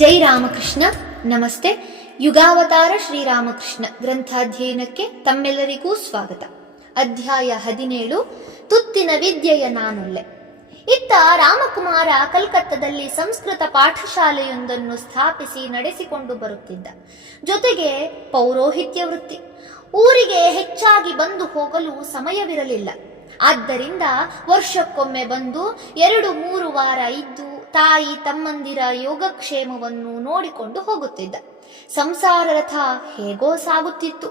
ಜೈ ರಾಮಕೃಷ್ಣ. ನಮಸ್ತೆ. ಯುಗಾವತಾರ ಶ್ರೀರಾಮಕೃಷ್ಣ ಗ್ರಂಥಾಧ್ಯಯನಕ್ಕೆ ತಮ್ಮೆಲ್ಲರಿಗೂ ಸ್ವಾಗತ. ಅಧ್ಯಾಯ 17. ತುತ್ತಿನ ವಿದ್ಯೆಯ ನಾನುಲ್ಲೆ. ಇತ್ತ ರಾಮಕುಮಾರ ಕಲ್ಕತ್ತದಲ್ಲಿ ಸಂಸ್ಕೃತ ಪಾಠಶಾಲೆಯೊಂದನ್ನು ಸ್ಥಾಪಿಸಿ ನಡೆಸಿಕೊಂಡು ಬರುತ್ತಿದ್ದ. ಜೊತೆಗೆ ಪೌರೋಹಿತ್ಯ ವೃತ್ತಿ. ಊರಿಗೆ ಹೆಚ್ಚಾಗಿ ಬಂದು ಹೋಗಲು ಸಮಯವಿರಲಿಲ್ಲ. ಆದ್ದರಿಂದ ವರ್ಷಕ್ಕೊಮ್ಮೆ ಬಂದು 2-3 ವಾರ ಇದ್ದು ತಾಯಿ ತಮ್ಮಂದಿರ ಯೋಗಕ್ಷೇಮವನ್ನು ನೋಡಿಕೊಂಡು ಹೋಗುತ್ತಿದ್ದ. ಸಂಸಾರ ರಥ ಹೇಗೋ ಸಾಗುತ್ತಿತ್ತು.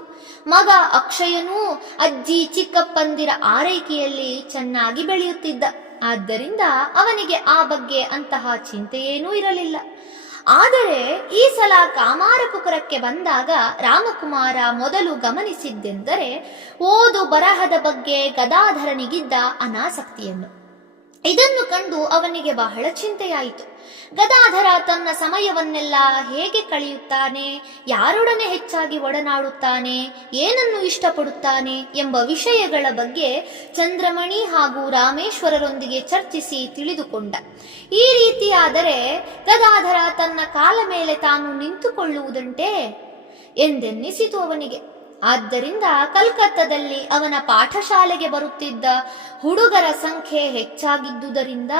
ಮಗ ಅಕ್ಷಯನೂ ಅಜ್ಜಿ ಚಿಕ್ಕಪ್ಪಂದಿರ ಆರೈಕೆಯಲ್ಲಿ ಚೆನ್ನಾಗಿ ಬೆಳೆಯುತ್ತಿದ್ದ. ಆದ್ದರಿಂದ ಅವನಿಗೆ ಆ ಬಗ್ಗೆ ಅಂತಹ ಚಿಂತೆಯೇನೂ ಇರಲಿಲ್ಲ. ಆದರೆ ಈ ಸಲ ಕಾಮಾರಪುಕರಕ್ಕೆ ಬಂದಾಗ ರಾಮಕುಮಾರ ಮೊದಲು ಗಮನಿಸಿದ್ದೆಂದರೆ ಓದು ಬರಹದ ಬಗ್ಗೆ ಗದಾಧರನಿಗಿದ್ದ ಅನಾಸಕ್ತಿಯನ್ನು. ಇದನ್ನು ಕಂಡು ಅವನಿಗೆ ಬಹಳ ಚಿಂತೆಯಾಯಿತು. ಗದಾಧರ ತನ್ನ ಸಮಯವನ್ನೆಲ್ಲ ಹೇಗೆ ಕಳೆಯುತ್ತಾನೆ, ಯಾರೊಡನೆ ಹೆಚ್ಚಾಗಿ ಒಡನಾಡುತ್ತಾನೆ, ಏನನ್ನು ಇಷ್ಟಪಡುತ್ತಾನೆ ಎಂಬ ವಿಷಯಗಳ ಬಗ್ಗೆ ಚಂದ್ರಮಣಿ ಹಾಗೂ ರಾಮೇಶ್ವರರೊಂದಿಗೆ ಚರ್ಚಿಸಿ ತಿಳಿದುಕೊಂಡ. ಈ ರೀತಿಯಾದರೆ ಗದಾಧರ ತನ್ನ ಕಾಲ ಮೇಲೆ ತಾನು ನಿಂತುಕೊಳ್ಳುವುದಂಟೆ ಎಂದೆನ್ನಿಸಿತು ಅವನಿಗೆ. ಆದ್ದರಿಂದ ಕಲ್ಕತ್ತದಲ್ಲಿ ಅವನ ಪಾಠಶಾಲೆಗೆ ಬರುತ್ತಿದ್ದ ಹುಡುಗರ ಸಂಖ್ಯೆ ಹೆಚ್ಚಾಗಿದ್ದುದರಿಂದ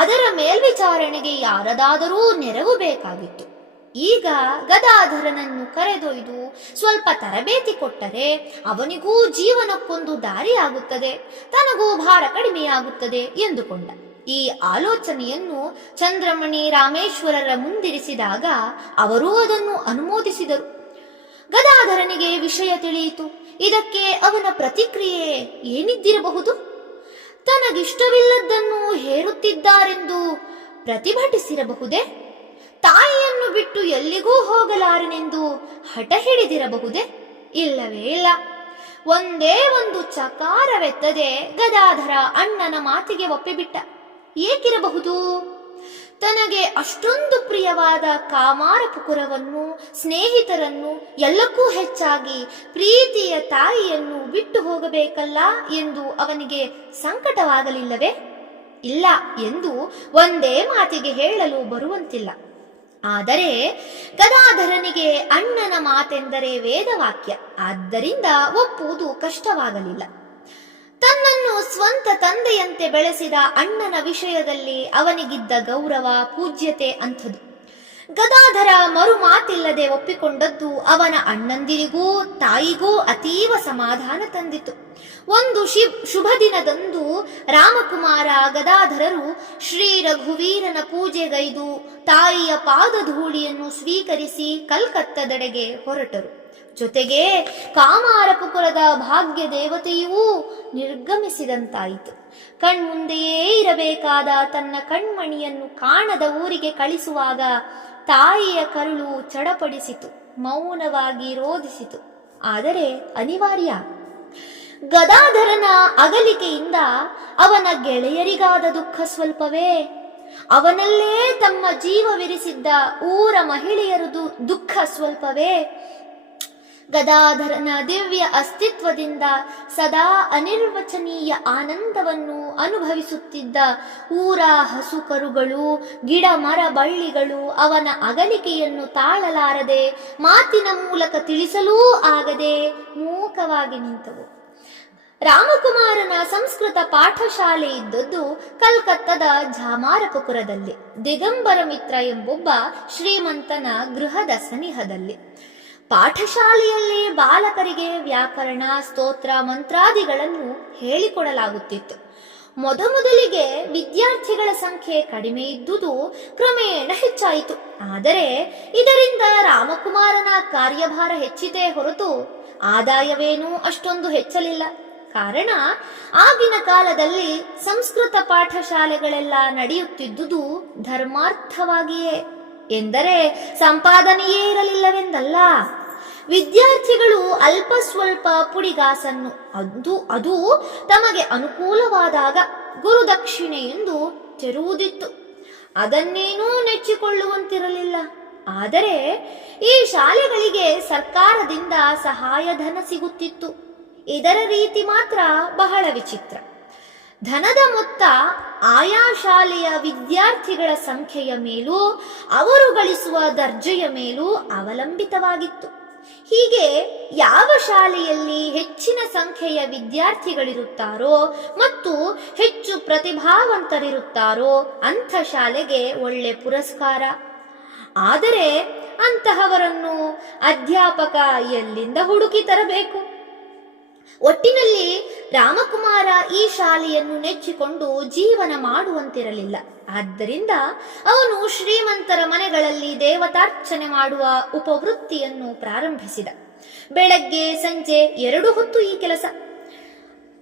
ಅದರ ಮೇಲ್ವಿಚಾರಣೆಗೆ ಯಾರದಾದರೂ ನೆರವು ಬೇಕಾಗಿತ್ತು. ಈಗ ಗದಾಧರನನ್ನು ಕರೆದೊಯ್ದು ಸ್ವಲ್ಪ ತರಬೇತಿ ಕೊಟ್ಟರೆ ಅವನಿಗೂ ಜೀವನಕ್ಕೊಂದು ದಾರಿಯಾಗುತ್ತದೆ, ತನಗೂ ಭಾರ ಕಡಿಮೆಯಾಗುತ್ತದೆ ಎಂದುಕೊಂಡ. ಈ ಆಲೋಚನೆಯನ್ನು ಚಂದ್ರಮಣಿ ರಾಮೇಶ್ವರರ ಮುಂದಿರಿಸಿದಾಗ ಅವರೂ ಅದನ್ನು ಅನುಮೋದಿಸಿದರು. ಗದಾಧರನಿಗೆ ವಿಷಯ ತಿಳಿಯಿತು. ಇದಕ್ಕೆ ಅವನ ಪ್ರತಿಕ್ರಿಯೆ ಏನಿದ್ದಿರಬಹುದು? ತನಗಿಷ್ಟವಿಲ್ಲದ್ದನ್ನು ಹೇರುತ್ತಿದ್ದಾರೆಂದು ಪ್ರತಿಭಟಿಸಿರಬಹುದೇ? ತಾಯಿಯನ್ನು ಬಿಟ್ಟು ಎಲ್ಲಿಗೂ ಹೋಗಲಾರೆನೆಂದು ಹಠ ಹಿಡಿದಿರಬಹುದೇ? ಇಲ್ಲವೇ ಇಲ್ಲ. ಒಂದೇ ಒಂದು ಚಕಾರವೆತ್ತದೆ ಗದಾಧರ ಅಣ್ಣನ ಮಾತಿಗೆ ಒಪ್ಪಿಬಿಟ್ಟ. ಏಕಿರಬಹುದು? ತನಗೆ ಅಷ್ಟೊಂದು ಪ್ರಿಯವಾದ ಕಾಮಾರಪುಕುರವನ್ನು, ಸ್ನೇಹಿತರನ್ನು, ಎಲ್ಲಕ್ಕೂ ಹೆಚ್ಚಾಗಿ ಪ್ರೀತಿಯ ತಾಯಿಯನ್ನು ಬಿಟ್ಟು ಹೋಗಬೇಕಲ್ಲ ಎಂದು ಅವನಿಗೆ ಸಂಕಟವಾಗಲಿಲ್ಲವೇ? ಇಲ್ಲ ಎಂದು ಒಂದೇ ಮಾತಿಗೆ ಹೇಳಲು ಬರುವಂತಿಲ್ಲ. ಆದರೆ ಗದಾಧರನಿಗೆ ಅಣ್ಣನ ಮಾತೆಂದರೆ ವೇದವಾಕ್ಯ. ಆದ್ದರಿಂದ ಒಪ್ಪುವುದು ಕಷ್ಟವಾಗಲಿಲ್ಲ. ತನ್ನನ್ನು ಸ್ವಂತ ತಂದೆಯಂತೆ ಬೆಳೆಸಿದ ಅಣ್ಣನ ವಿಷಯದಲ್ಲಿ ಅವನಿಗಿದ್ದ ಗೌರವ, ಪೂಜ್ಯತೆ ಅಂಥದು. ಗದಾಧರ ಮರು ಮಾತಿಲ್ಲದೆ ಒಪ್ಪಿಕೊಂಡದ್ದು ಅವನ ಅಣ್ಣಂದಿರಿಗೂ ತಾಯಿಗೂ ಅತೀವ ಸಮಾಧಾನ ತಂದಿತು. ಒಂದು ಶುಭ ದಿನದಂದು ರಾಮಕುಮಾರ ಗದಾಧರರು ಶ್ರೀ ರಘುವೀರನ ಪೂಜೆಗೈದು ತಾಯಿಯ ಪಾದಧೂಳಿಯನ್ನು ಸ್ವೀಕರಿಸಿ ಕಲ್ಕತ್ತದೆಡೆಗೆ ಹೊರಟರು. ಜೊತೆಗೆ ಕಾಮಾರಪುಕುರದ ಭಾಗ್ಯ ದೇವತೆಯೂ ನಿರ್ಗಮಿಸಿದಂತಾಯಿತು. ಕಣ್ಮುಂದೆಯೇ ಇರಬೇಕಾದ ತನ್ನ ಕಣ್ಮಣಿಯನ್ನು ಕಾಣದ ಊರಿಗೆ ಕಳಿಸುವಾಗ ತಾಯಿಯ ಕರುಳು ಚಡಪಡಿಸಿತು, ಮೌನವಾಗಿ ರೋಧಿಸಿತು. ಆದರೆ ಅನಿವಾರ್ಯ. ಗದಾಧರನ ಅಗಲಿಕೆಯಿಂದ ಅವನ ಗೆಳೆಯರಿಗಾದ ದುಃಖ ಸ್ವಲ್ಪವೇ? ಅವನಲ್ಲೇ ತಮ್ಮ ಜೀವವಿರಿಸಿದ್ದ ಊರ ಮಹಿಳೆಯರದು ದುಃಖ ಸ್ವಲ್ಪವೇ? ಗದಾಧರನ ದಿವ್ಯ ಅಸ್ತಿತ್ವದಿಂದ ಸದಾ ಅನಿರ್ವಚನೀಯ ಆನಂದವನ್ನು ಅನುಭವಿಸುತ್ತಿದ್ದ ಊರ ಹಸುಕರುಗಳು, ಗಿಡ ಮರ ಬಳ್ಳಿಗಳು ಅವನ ಅಗಲಿಕೆಯನ್ನು ತಾಳಲಾರದೆ, ಮಾತಿನ ಮೂಲಕ ತಿಳಿಸಲೂ ಆಗದೆ ಮೂಕವಾಗಿ ನಿಂತವು. ರಾಮಕುಮಾರನ ಸಂಸ್ಕೃತ ಪಾಠಶಾಲೆ ಇದ್ದದ್ದು ಕಲ್ಕತ್ತದ ಝಾಮಾರಪುಕುರದಲ್ಲಿ, ದಿಗಂಬರ ಮಿತ್ರ ಎಂಬೊಬ್ಬ ಶ್ರೀಮಂತನ ಗೃಹದ ಸನಿಹದಲ್ಲಿ. ಪಾಠಶಾಲೆಯಲ್ಲಿ ಬಾಲಕರಿಗೆ ವ್ಯಾಕರಣ, ಸ್ತೋತ್ರ, ಮಂತ್ರಾದಿಗಳನ್ನು ಹೇಳಿಕೊಡಲಾಗುತ್ತಿತ್ತು. ಮೊದಲಿಗೆ ವಿದ್ಯಾರ್ಥಿಗಳ ಸಂಖ್ಯೆ ಕಡಿಮೆ ಇದ್ದುದು ಕ್ರಮೇಣ ಹೆಚ್ಚಾಯಿತು. ಆದರೆ ಇದರಿಂದ ರಾಮಕುಮಾರನ ಕಾರ್ಯಭಾರ ಹೆಚ್ಚಿತೇ ಹೊರತು ಆದಾಯವೇನೂ ಅಷ್ಟೊಂದು ಹೆಚ್ಚಲಿಲ್ಲ. ಕಾರಣ, ಆಗಿನ ಕಾಲದಲ್ಲಿ ಸಂಸ್ಕೃತ ಪಾಠಶಾಲೆಗಳೆಲ್ಲ ನಡೆಯುತ್ತಿದ್ದುದು ಧರ್ಮಾರ್ಥವಾಗಿಯೇ. ಎಂದರೆ ಸಂಪಾದನೆಯೇ ಇರಲಿಲ್ಲವೆಂದಲ್ಲ. ವಿದ್ಯಾರ್ಥಿಗಳು ಅಲ್ಪ ಸ್ವಲ್ಪ ಪುಡಿಗಾಸನ್ನು, ಅದು ತಮಗೆ ಅನುಕೂಲವಾದಾಗ ಗುರುದಕ್ಷಿಣೆ ಎಂದು ತೆರುವುದಿತ್ತು. ಅದನ್ನೇನೂ ನೆಚ್ಚಿಕೊಳ್ಳುವಂತಿರಲಿಲ್ಲ. ಆದರೆ ಈ ಶಾಲೆಗಳಿಗೆ ಸರ್ಕಾರದಿಂದ ಸಹಾಯಧನ ಸಿಗುತ್ತಿತ್ತು. ಇದರ ರೀತಿ ಮಾತ್ರ ಬಹಳ ವಿಚಿತ್ರ. ಧನದ ಮೊತ್ತ ಆಯಾ ಶಾಲೆಯ ವಿದ್ಯಾರ್ಥಿಗಳ ಸಂಖ್ಯೆಯ ಮೇಲೂ ಅವರು ಗಳಿಸುವ ದರ್ಜೆಯ ಮೇಲೂ ಅವಲಂಬಿತವಾಗಿತ್ತು. ಹೀಗೆ ಯಾವ ಶಾಲೆಯಲ್ಲಿ ಹೆಚ್ಚಿನ ಸಂಖ್ಯೆಯ ವಿದ್ಯಾರ್ಥಿಗಳಿರುತ್ತಾರೋ ಮತ್ತು ಹೆಚ್ಚು ಪ್ರತಿಭಾವಂತರಿರುತ್ತಾರೋ ಅಂಥ ಶಾಲೆಗೆ ಒಳ್ಳೆ ಪುರಸ್ಕಾರ. ಆದರೆ ಅಂತಹವರನ್ನು ಅಧ್ಯಾಪಕ ಎಲ್ಲಿಂದ ಹುಡುಕಿ ತರಬೇಕು? ಒಟ್ಟಿನಲ್ಲಿ ರಾಮಕುಮಾರ ಈ ಶಾಲೆಯನ್ನು ನೆಚ್ಚಿಕೊಂಡು ಜೀವನ ಮಾಡುವಂತಿರಲಿಲ್ಲ. ಆದ್ದರಿಂದ ಅವನು ಶ್ರೀಮಂತರ ಮನೆಗಳಲ್ಲಿ ದೇವತಾರ್ಚನೆ ಮಾಡುವ ಉಪವೃತ್ತಿಯನ್ನು ಪ್ರಾರಂಭಿಸಿದ. ಬೆಳಗ್ಗೆ ಸಂಜೆ 2 ಹೊತ್ತು ಈ ಕೆಲಸ.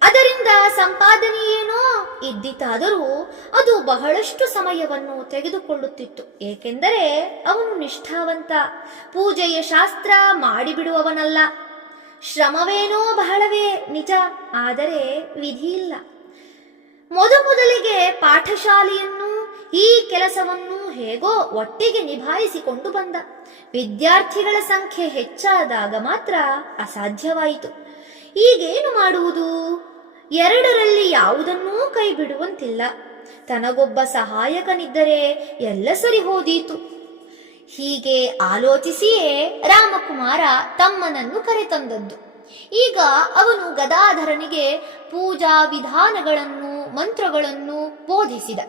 ಅದರಿಂದ ಸಂಪಾದನೆಯೇನೋ ಇದ್ದಿತಾದರೂ ಅದು ಬಹಳಷ್ಟು ಸಮಯವನ್ನು ತೆಗೆದುಕೊಳ್ಳುತ್ತಿತ್ತು. ಏಕೆಂದರೆ ಅವನು ನಿಷ್ಠಾವಂತ, ಪೂಜೆಯ ಶಾಸ್ತ್ರ ಮಾಡಿಬಿಡುವವನಲ್ಲ. ಶ್ರಮವೇನೋ ಬಹಳವೇ ನಿಜ, ಆದರೆ ವಿಧಿಯಿಲ್ಲ. ಮೊದಲಿಗೆ ಪಾಠಶಾಲೆಯನ್ನು ಈ ಕೆಲಸವನ್ನು ಹೇಗೋ ಒಟ್ಟಿಗೆ ನಿಭಾಯಿಸಿಕೊಂಡು ಬಂದ. ವಿದ್ಯಾರ್ಥಿಗಳ ಸಂಖ್ಯೆ ಹೆಚ್ಚಾದಾಗ ಮಾತ್ರ ಅಸಾಧ್ಯವಾಯಿತು. ಈಗೇನು ಮಾಡುವುದು? 2ರಲ್ಲಿ ಯಾವುದನ್ನೂ ಕೈ ಬಿಡುವಂತಿಲ್ಲ. ತನಗೊಬ್ಬ ಸಹಾಯಕನಿದ್ದರೆ ಎಲ್ಲ ಸರಿ ಹೋದೀತು. ಹೀಗೆ ಆಲೋಚಿಸಿಯೇ ರಾಮಕುಮಾರ ತಮ್ಮನನ್ನು ಕರೆತಂದದ್ದು. ಈಗ ಅವನು ಗದಾಧರನಿಗೆ ಪೂಜಾ ವಿಧಾನಗಳನ್ನು ಮಂತ್ರಗಳನ್ನು ಬೋಧಿಸಿದ.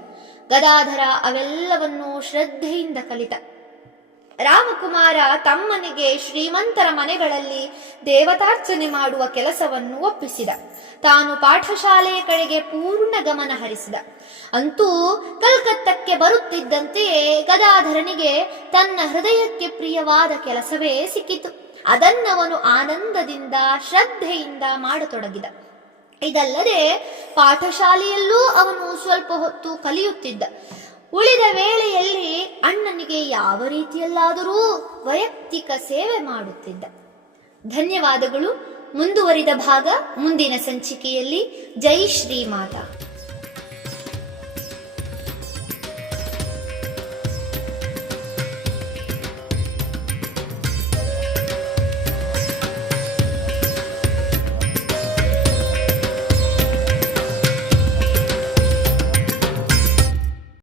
ಗದಾಧರ ಅವೆಲ್ಲವನ್ನೂ ಶ್ರದ್ಧೆಯಿಂದ ಕಲಿತ. ರಾಮಕುಮಾರ ತಮ್ಮನಿಗೆ ಶ್ರೀಮಂತರ ಮನೆಗಳಲ್ಲಿ ದೇವತಾರ್ಚನೆ ಮಾಡುವ ಕೆಲಸವನ್ನು ಒಪ್ಪಿಸಿದ. ತಾನು ಪಾಠಶಾಲೆಯ ಕಡೆಗೆ ಪೂರ್ಣ ಗಮನ ಹರಿಸಿದ. ಅಂತೂ ಕಲ್ಕತ್ತಕ್ಕೆ ಬರುತ್ತಿದ್ದಂತೆಯೇ ಗದಾಧರನಿಗೆ ತನ್ನ ಹೃದಯಕ್ಕೆ ಪ್ರಿಯವಾದ ಕೆಲಸವೇ ಸಿಕ್ಕಿತು. ಅದನ್ನವನು ಆನಂದದಿಂದ ಶ್ರದ್ಧೆಯಿಂದ ಮಾಡತೊಡಗಿದ. ಇದಲ್ಲದೆ ಪಾಠಶಾಲೆಯಲ್ಲೂ ಅವನು ಸ್ವಲ್ಪ ಹೊತ್ತು ಕಲಿಯುತ್ತಿದ್ದ. ಉಳಿದ ವೇಳೆಯಲ್ಲಿ ಅಣ್ಣನಿಗೆ ಯಾವ ರೀತಿಯಲ್ಲಾದರೂ ವೈಯಕ್ತಿಕ ಸೇವೆ ಮಾಡುತ್ತಿದ್ದ. ಧನ್ಯವಾದಗಳು. ಮುಂದುವರಿದ ಭಾಗ ಮುಂದಿನ ಸಂಚಿಕೆಯಲ್ಲಿ. ಜೈ ಶ್ರೀಮಾತಾ.